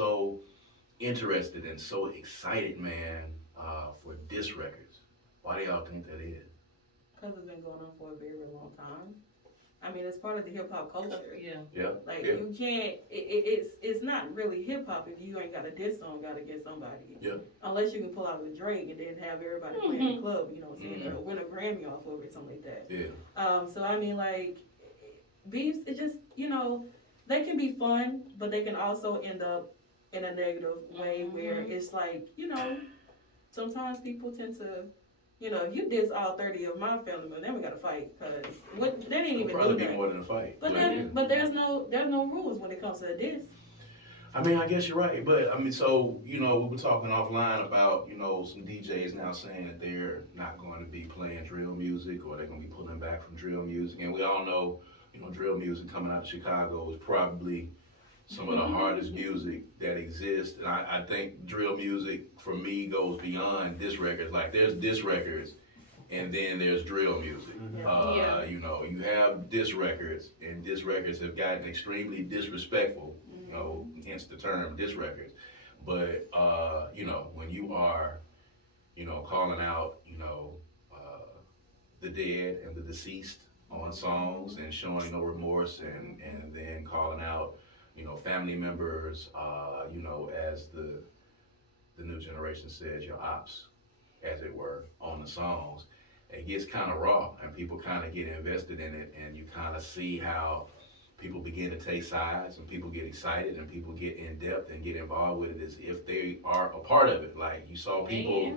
So interested and so excited, man, for disc records. Why do y'all think that is? Because it's been going on for a very, very long time. I mean, it's part of the hip hop culture. Yeah. Yeah, Like yeah, you can't. It's not really hip hop if you ain't got a diss song got against somebody. yeah. Unless you can pull out the Drake and then have everybody play in the club. You know what I'm saying? Or win a Grammy off of it, something like that. Yeah. So I mean, like beefs. It just they can be fun, but they can also end up in a negative way where it's like sometimes people tend to. If you diss all 30 of my family members, then we gotta fight, cause what they didn't It'll even probably do be that. more than a fight. But there's no rules when it comes to a diss. I mean, I guess you're right, but I mean, so we were talking offline about some DJs now saying that they're not going to be playing drill music or they're going to be pulling back from drill music, and we all know drill music coming out of Chicago is probably some of the hardest music that exists, and I think drill music for me goes beyond disc records. Like there's disc records, and then there's drill music. Yeah. You have disc records, and disc records have gotten extremely disrespectful. Hence the term disc records. But when you are, calling out, the dead and the deceased on songs and showing no remorse, and then calling out, family members, as the new generation says, your ops, as it were, on the songs. It gets kind of raw, and people kind of get invested in it, and you kind of see how people begin to take sides, and people get excited, and people get in depth and get involved with it as if they are a part of it. Like you saw people,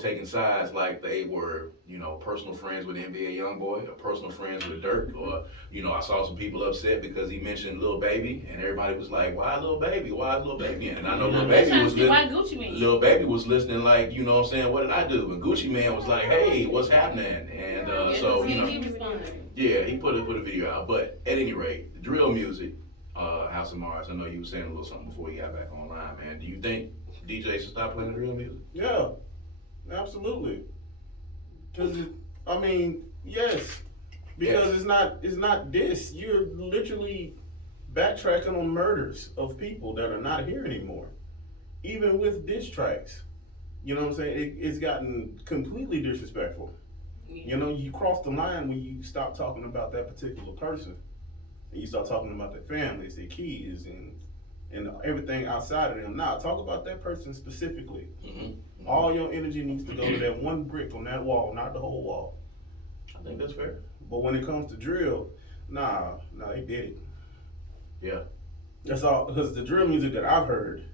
taking sides like they were, personal friends with NBA YoungBoy, or personal friends with Dirk, or I saw some people upset because he mentioned Lil Baby, and everybody was like, "Why Lil Baby? Why is Lil Baby in?" And I know Lil Baby was listening. Lil Baby was listening, like, what I'm saying? What did I do? And Gucci Man was like, "Hey, what's happening?" And he responded. yeah, he put a video out. But at any rate, the drill music, House of Mars. I know you were saying a little something before you got back online, man. Do you think DJs should stop playing the drill music? Yeah, absolutely. Because yes, because it's not this. You're literally backtracking on murders of people that are not here anymore, even with diss tracks. You know what I'm saying? It's gotten completely disrespectful. You cross the line when you stop talking about that particular person, and you start talking about their families, their kids, and everything outside of them. Now, talk about that person specifically. All your energy needs to go to that one brick on that wall, not the whole wall. I think that's fair. But when it comes to drill, nah, they did it. Yeah. That's all, because the drill music that I've heard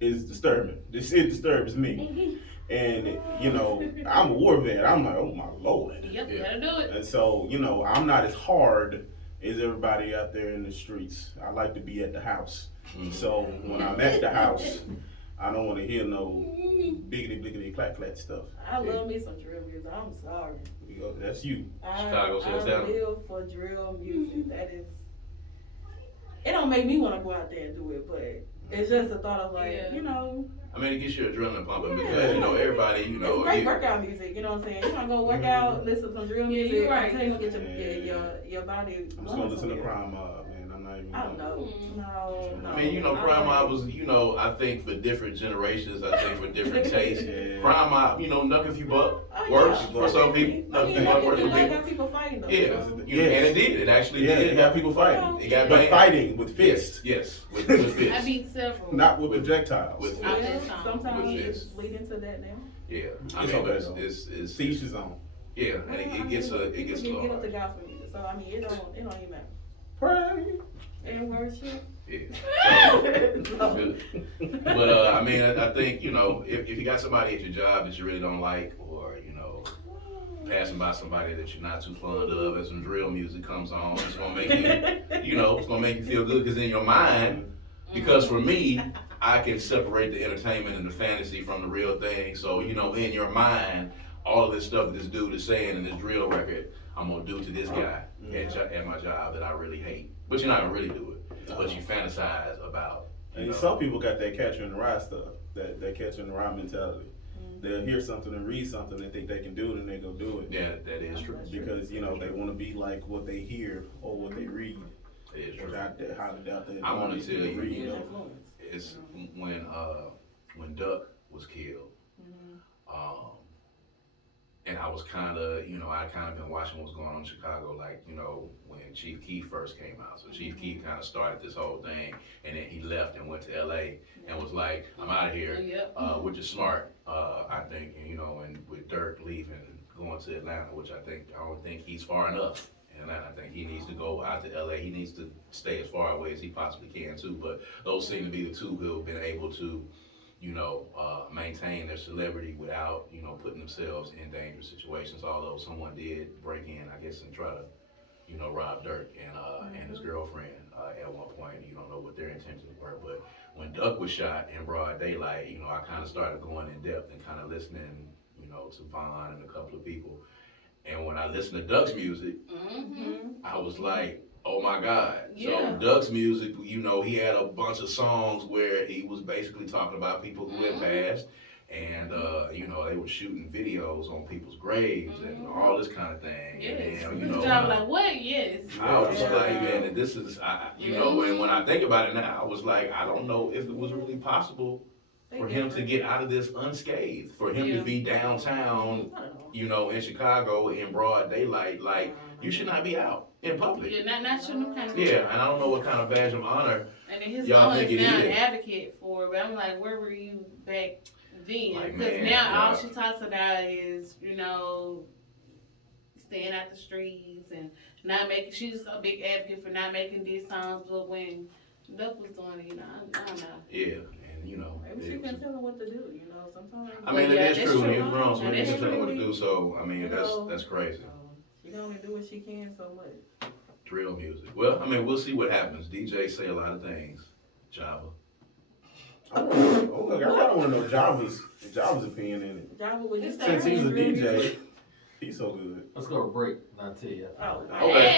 is disturbing. It disturbs me. And, I'm a war vet. I'm like, oh my Lord. Yep, gotta do it. And so, I'm not as hard as everybody out there in the streets. I like to be at the house. So when I'm at the house, I don't want to hear no biggity clack stuff. I love me some drill music. I'm sorry. That's you. Chicago says I that. live for drill music. That is. It don't make me want to go out there and do it, but it's just a thought of like, I mean, it gets your adrenaline pumping Yeah. because everybody, it's great workout music. You know what I'm saying? You want to go work out, listen to some drill music. you're right. I'm telling you, get your body. I'm just gonna listen to Crime Mob, man. I'm not even. I don't know. No. I mean, Crime Mob was, I think for different generations, I think for different tastes. Yeah. Crime Mob, Knuck If You Buck Oh, works yeah. for some people. Knuck If You Buck works for I people. got people fighting though. Yeah, So. and it did. It actually did have people fighting. It got But banned. fighting with fists. Yes, with fists. I beat several. Not with projectiles. With Out fists. that song. Sometimes With it's this. leading to that now. Yeah, I It's mean, okay, it's, though. it's Teach his own. yeah, and it gets a People little get up to hard. gospel music, so I mean, it don't even matter. Pray. And worship. Yeah. So, but I mean, I think if you got somebody at your job that you really don't like, or passing by somebody that you're not too fond of, and some drill music comes on, it's gonna make it's gonna make you feel good because in your mind, because for me, I can separate the entertainment and the fantasy from the real thing. So in your mind, all of this stuff that this dude is saying in this drill record, I'm gonna do to this guy at my job that I really hate. But you're not gonna really do it. But you fantasize about. And some people got that catcher in the rye stuff, that catcher in the rye mentality. They'll hear something and read something and think they can do it, and they go do it. Yeah, that is true. Because they want to be like what they hear or what they read. is true. Highly doubt that. I wanna tell you, Read, His though. influence. It's when Duck was killed. Um, and I was kind of, I kind of been watching what's going on in Chicago, like, when Chief Keef first came out. So Chief Keef kind of started this whole thing, and then he left and went to LA and was like, I'm out of here, Yep. which is smart, I think, and with Dirk leaving, going to Atlanta, which I don't think he's far enough in Atlanta. I think he needs to go out to LA. He needs to stay as far away as he possibly can too, but those seem to be the two who have been able to maintain their celebrity without, putting themselves in dangerous situations. Although someone did break in, I guess, and try to, rob Dirk and his girlfriend at one point. You don't know what their intentions were, but when Duck was shot in broad daylight, I kind of started going in depth and kind of listening, to Vaughn and a couple of people. And when I listened to Duck's music, I was like, oh my God. Yeah. So Duck's music, he had a bunch of songs where he was basically talking about people who had passed. And, they were shooting videos on people's graves and all this kind of thing. Yes. And, His job like, what? Yes. I was Yeah. like, man, this is, and when I think about it now, I was like, I don't know if it was really possible for him to get out of this unscathed, for him to be downtown, in Chicago in broad daylight. Like, you should not be out in public. Yeah, not shooting kind of. Yeah, and I don't know what kind of badge of honor. And then his Y'all mom think is it now an is. advocate for it, but I'm like, where were you back then? Like, Because man, now all yeah. she talks about is, staying out the streets and not making. She's a big advocate for not making these songs, but when Duck was doing it, I don't know. Yeah, and Maybe she can tell him what to do, sometimes. I mean, Yeah, it is that's true. true. He's grown, so That he is can tell him what to true. do. So, I mean, that's crazy. She can only do what she can so much. Drill music. Well, I mean, we'll see what happens. DJs say a lot of things. Java. I kind of want to know Java's opinion in it. Java was just Since he's a saying, DJ, he's so good. Let's go to break, and I'll tell you. Oh, Okay.